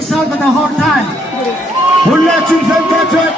the whole time. ሁላችሁም ሰምታችኋል።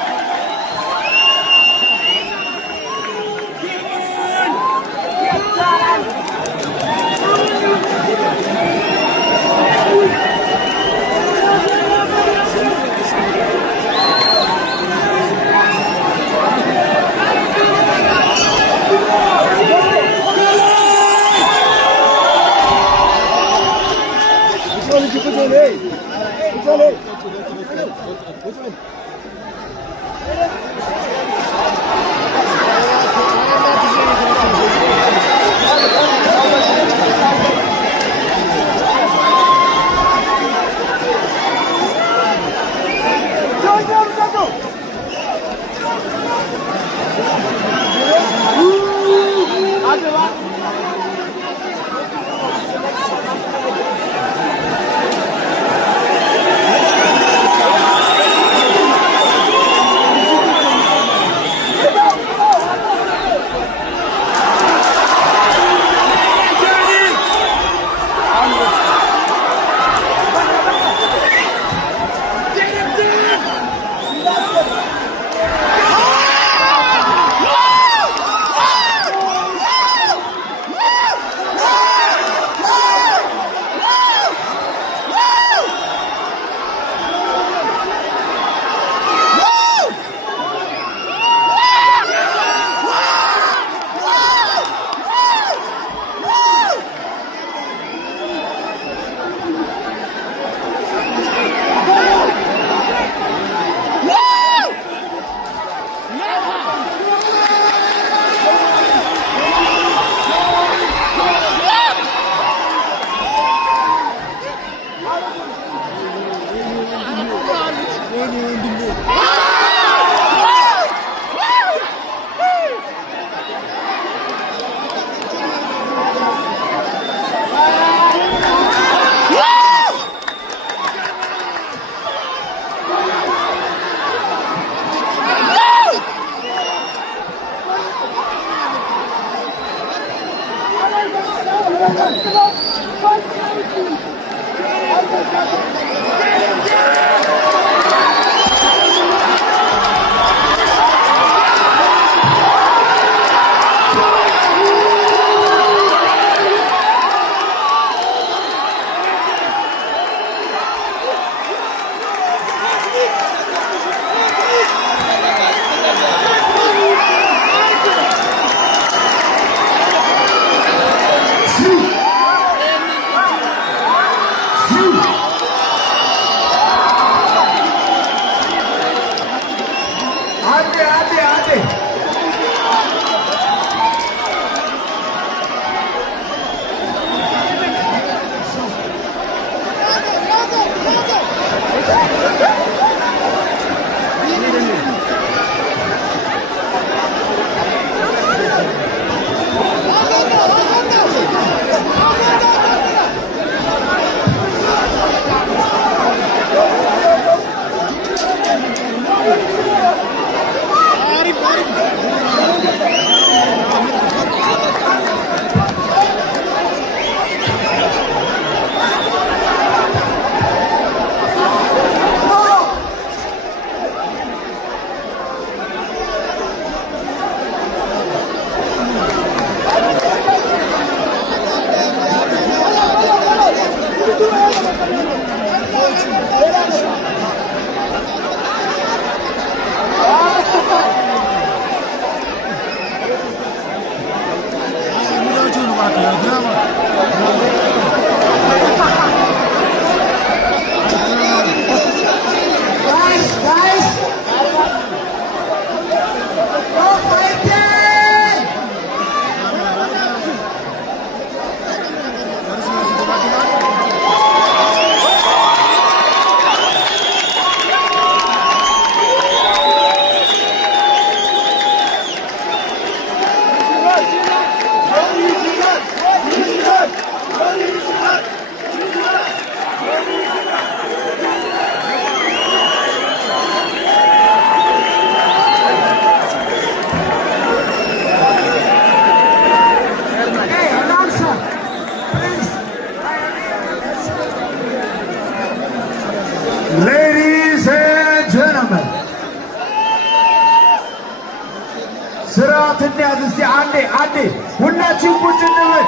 ስርዓት እንያዝ እስቲ አንዴ ሁላችን ቁጭ እንበል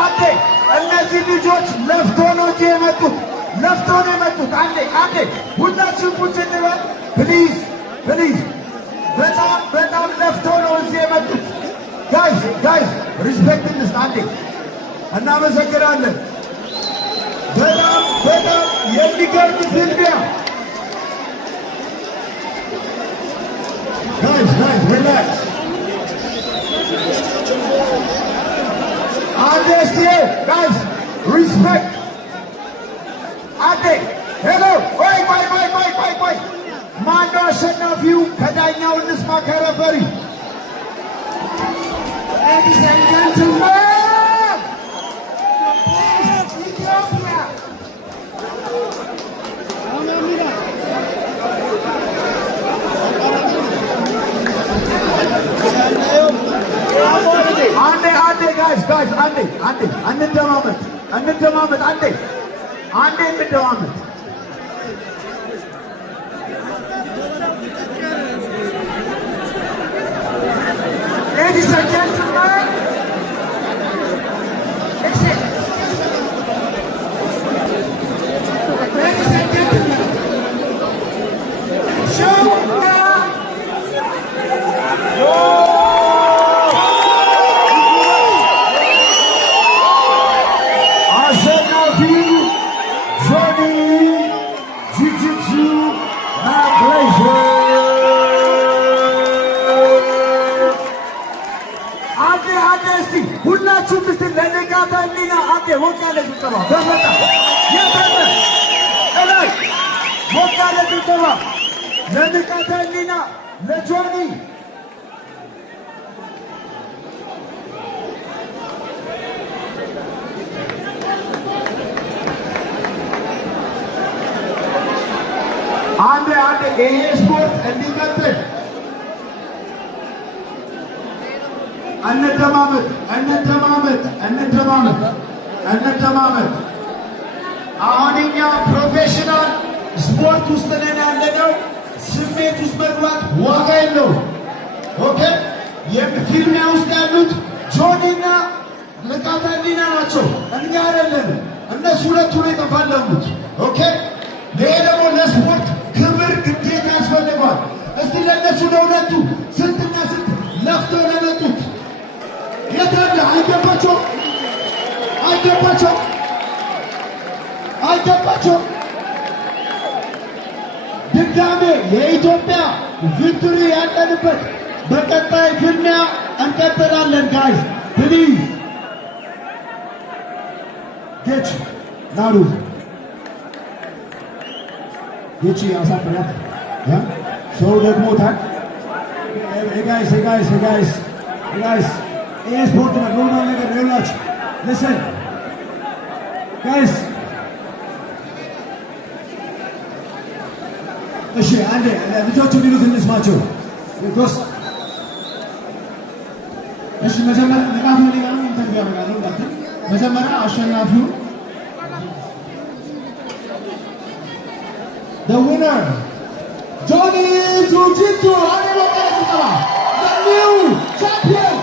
አንዴ። እነዚህ ልጆች ለፍቶ ነው እዚህ የመጡት አንዴ ሁላችን ቁጭ እንበል ፕሊዝ በጣም ለፍቶ ነው እዚህ የመጡት ጋይስ ሪስፔክት እንስጥ አንዴ። እናመሰግናለን። በጣም የሚገርም ፍልሚያ guys relax understand guys respect ade hello wait ማነው አሸናፊው ከዳኛው እንስማ ከረፈሪ ladies and gentlemen Ethiopia አንዴ guys እንደማመጥ አንዴ እንደማመጥ Ladies and gentlemen listen ladies and gentlemen show ሁላችሁም እስቲ ለነቃታ ሊና አንዴ ወቃለ ተጠባ በመጣ ያተነ እላይ ወቃለ ተጠባ ለነቃታ ሊና ለጆኒ አንዴ ይሄ ስፖርት እንዲቀጥል እንደማመጥ አሁን እኛ ፕሮፌሽናል ስፖርት ውስጥ ነን ያለነው። ስሜት ውስጥ መግባት ዋጋ የለውም። ኦኬ የፊልሚያ ውስጥ ያሉት ጆኒና ንቃተ ህሊና ናቸው፣ እኛ አይደለንም። እነሱ ሁለቱ ነው የተፋለሙት። ኦኬ ይሄ ደግሞ ለስፖርት ክብር ግዴታ ያስፈልገዋል። እስቲ ለእነሱ ለሁለቱ ስንትና ስንት ለፍተው ለመጡት የታለ አይገባቸው ድጋሜ የኢትዮጵያ ቪክቶሪ ያለንበት በቀጣይ ፍልሚያ እንቀጥላለን። ጋይስ ፕሊዝ ጌች ናሩ ጌች ያሳፍራል ሰው ደግሞታል። ጋይስ ይህ ስፖርት ነው፣ ኖርማል ነገር ይኸውላችሁ። ልስን ጋይስ እሺ አንዴ ልጆቹ የሚሉት እንስማቸው። ቢኮዝ እሺ መጀመሪያ ንቃተ ህሊና ነው ኢንተርቪው ያደርጋለሁ እንዳትል። መጀመሪያ አሸናፊው the winner Johnny Jiu-Jitsu the new champion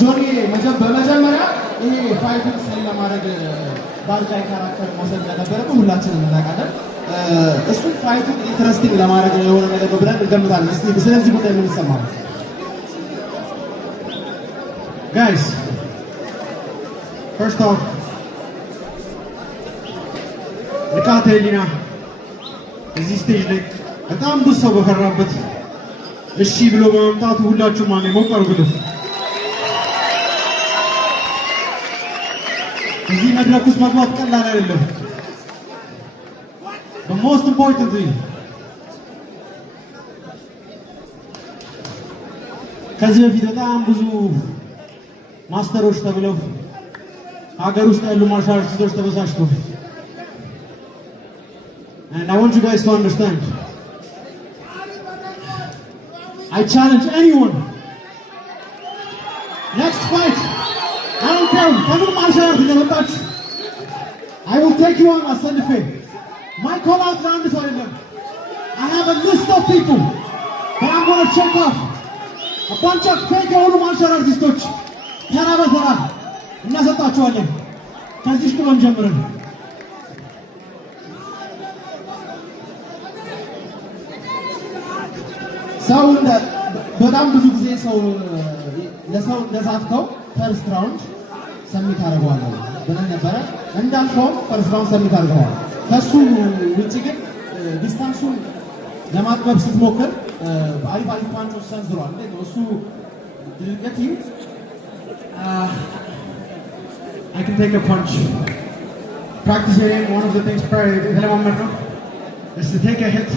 ጆኒ በመጀመሪያ ይሄ ፋይቲንግ ስታይል ለማድረግ ባንካይ ካራክተር መውሰድ እንደነበረብህ ሁላችንም እናውቃለን። እሱን ፋይቱን ኢንትረስቲንግ ለማድረግ የሆነ ነገር ብለን እንገምታለን። እስቲ ስለዚህ ጉዳይ ምን ይሰማል? ጋይስ ፈርስት ኦፍ ንቃተ ህሊና እዚህ ስቴጅ ላይ በጣም ብዙ ሰው በፈራበት እሺ ብሎ በመምጣቱ ሁላችሁም ማን ሞቅ አድርጉት። እዚህ መድረክ ውስጥ መግባት ቀላል አይደለም። The most important thing ከዚህ በፊት በጣም ብዙ ማስተሮች ተብለው ሀገር ውስጥ ያሉ ማርሻል አርቲስቶች ተበሳጭተው and I want you guys to understand I challenge anyone. Next fight, I don't care. I will take you on Asandife. My call out round is on them. I have a list of people that I'm going to check off. A bunch of fake martial artists. Tara Tara. እናሰጣቸዋለን ከዚህ ቁመን ጀምረን ሰው በጣም ብዙ ጊዜ ሰው ለሰው እንደዛፍከው ፈርስት ራውንድ ሰሚት አደረገዋለሁ ብለን ነበረ እንዳልከው ፈርስት ራውንድ ሰሚት አደረገዋል ከሱ ውጪ ግን ዲስታንሱን ለማጥበብ ስትሞክር አሪፍ ፓንቾች ሰንዝሯል እሱ ድርቀት I can take a punch. Practicing one of the things is to take a hit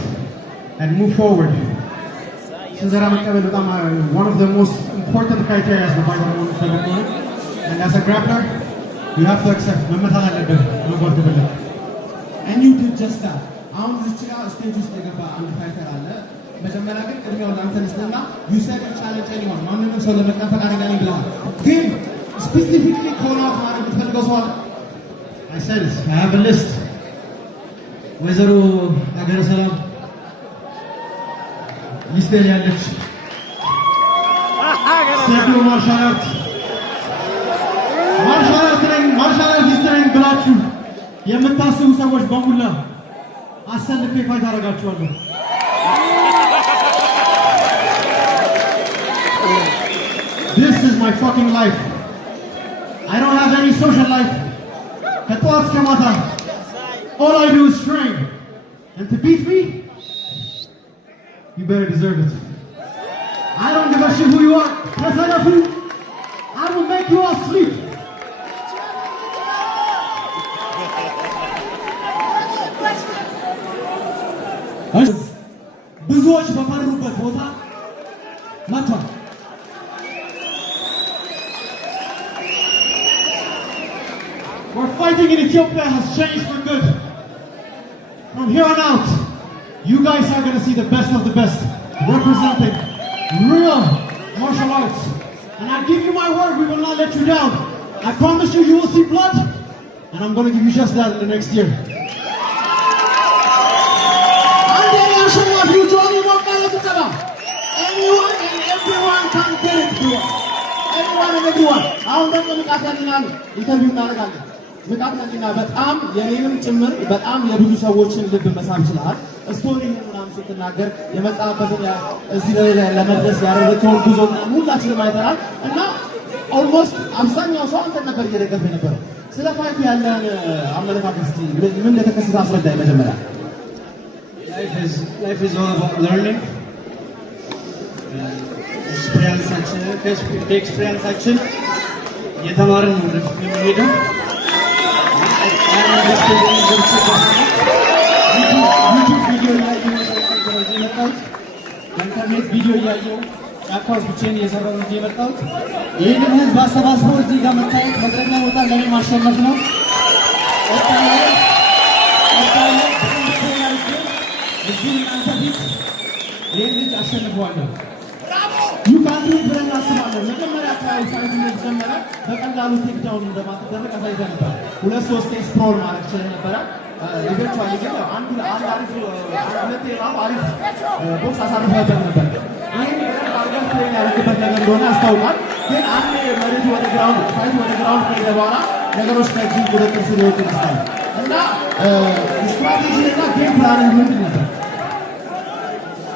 and move forward. One of the most important criteria is the fight. And as a grappler, you have to accept. And you did just that. You said you challenge anyone. Specifically call out I said it. I have a list. Wezaru Agarasalam list ያለች ሰፊው ማርሻል አርት ሂስትሪን ብላችሁ የምታስቡ ሰዎች በሙላ አሰልፌ ፋይት አደርጋችኋለሁ This is my fucking life. I don't have any social life. All I do is train. And to beat me, you better deserve it. I don't give a shit who you are. I will make you all sleep. ብዙዎች በፈሩበት ቦታ መጥቷል We're fighting in Ethiopia has changed for good. From here on out, you guys are going to see the best of the best representing real martial arts. And I give you my word, we will not let you down. I promise you, you will see blood. And I'm going to give you just that in the next year. Anyone and everyone can get it here. Anyone and everyone. I don't know what I'm ምቃጥና በጣም የኔንም ጭምር በጣም የብዙ ሰዎችን ልብ መሳብ ይችላል ስቶሪውን ምናምን ስትናገር የመጣበትን እዚህ ላይ ለመድረስ ያደረገውን ጉዞ ሁላችንም አይተናል እና ኦልሞስት አብዛኛው ሰው አንተ ነበር እየደገፈ ነበር ስለ ፋይቱ ያለን አመለካከት እስቲ ምን እንደተከሰተ አስረዳኝ መጀመሪያ Life is all about learning experience የተማርን ነው የሚሄደው ቪዲዮ ያየው አካውንት ብቻዬን እየሰራሁ ነው የመጣሁት ይሄንን ህዝብ አሰባስቦ እዚህ ጋር መታየት መድረክ ላይ ወጣ ለኔ ማሸነፍ ነው እዚህ እናንተ ፊት ይሄን ልጅ አሸንፈዋለሁ You can't do it ብለን እናስባለን መጀመሪያ አካባቢ ፋይት እንደጀመረ በቀላሉ ቴክ ዳውን እንደማትደረግ አሳይተን ነበር ሁለት ሶስት ኤክስፕሎር ማድረግ ስለነበረ ኢቨንቹዋሊ ግን አንዱ አሪፍ ሁለት የራሱ አሪፍ ቦክስ አሳርፈውበት ነበር ይሄን አርገን ትሬን ያደረግበት ነገር እንደሆነ አስታውቃል ግን አንድ መሬቱ ወደ ግራውንድ ፋይት ወደ ግራውንድ ከሄደ በኋላ ነገሮች ከዚህ ቁጥጥር ስር ይወጡ ይመስላል እና ስትራቴጂ እና ጌም ፕላን ምንድን ነበር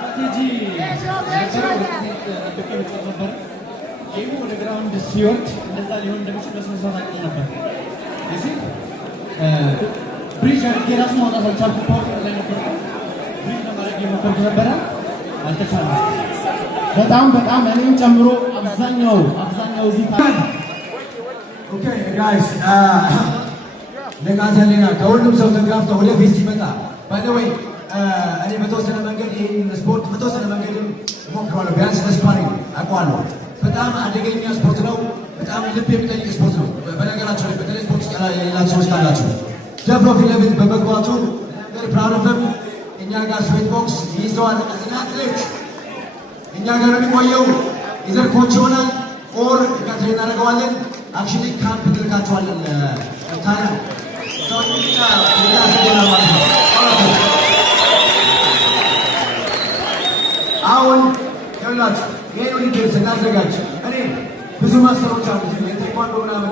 ስትራቴጂ ነበር ጌሙ ወደ ግራውንድ ሲወርድ እንደዛ ሊሆን እንደሚችል በስነስርዓት አውቄ ነበር እዚህ ብሪጅ አድርጌ ራሱ ማውጣት አልቻልኩም ፓወር ላይ ነበር ብሪጅ ለማድረግ የሞከርኩ ነበረ አልተቻለም በጣም እኔም ጨምሮ አብዛኛው እዚህ Okay guys ለጋዛሌና ከሁሉም ሰው ተጋፍተው ወደ ፌስ ይመጣ by the way እኔ በተወሰነ መንገድ ይሄን ስፖርት በተወሰነ መንገድም ሞክሯለሁ ቢያንስ ለስፓሪንግ አውቀዋለሁ በጣም አደገኛ ስፖርት ነው በጣም ልብ የሚጠይቅ ስፖርት ነው በነገራችን ላይ በተለይ ስፖርት ያላችሁ ሰዎች ካላችሁ ደፍሮ ፊት ለፊት በመግባቱ very proud of him እኛ ጋር ስዌት ቦክስ ይዘዋል as an athlete እኛ ጋር የሚቆየው ኢዘር ኮች ይሆናል ኦር ከትሬን እናደርገዋለን። አክቹዋሊ ካምፕ ትልካቸዋለን ታዲያ አሁን ይኸውላችሁ ይሄን ውድድር ስናዘጋጅ እኔ ብዙ ማስተሮች አሉ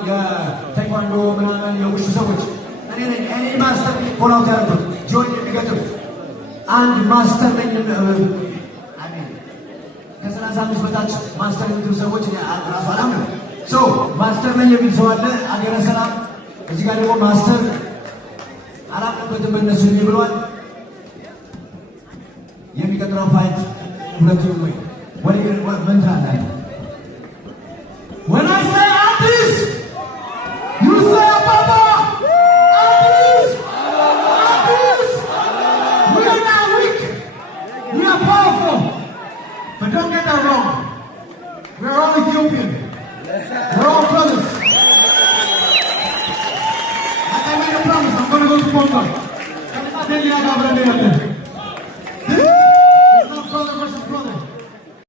የቴኳንዶ ምናምን የውሹ ሰዎች እኔ ማስተር ኮላውት ያደረጉት ጆይን የሚገጥም አንድ ማስተር ነኝ ከ35 በታች ማስተር የሚሉ ሰዎች ራሱ አላምንም። ማስተር ነኝ የሚል ሰው አለ አገረ ሰላም። እዚህ ጋር ደግሞ ማስተር አላምንበትም በእነሱ ብሏል። የሚቀጥለው ፋይት ሁለቱም ወይ ምን ትላላችሁ? When I say Addis, you say Ababa. Addis, Addis. We are not weak. We are powerful. But don't get that wrong. We are all Ethiopian. We're all brothers. Like I made a promise, I'm going to go to Congo.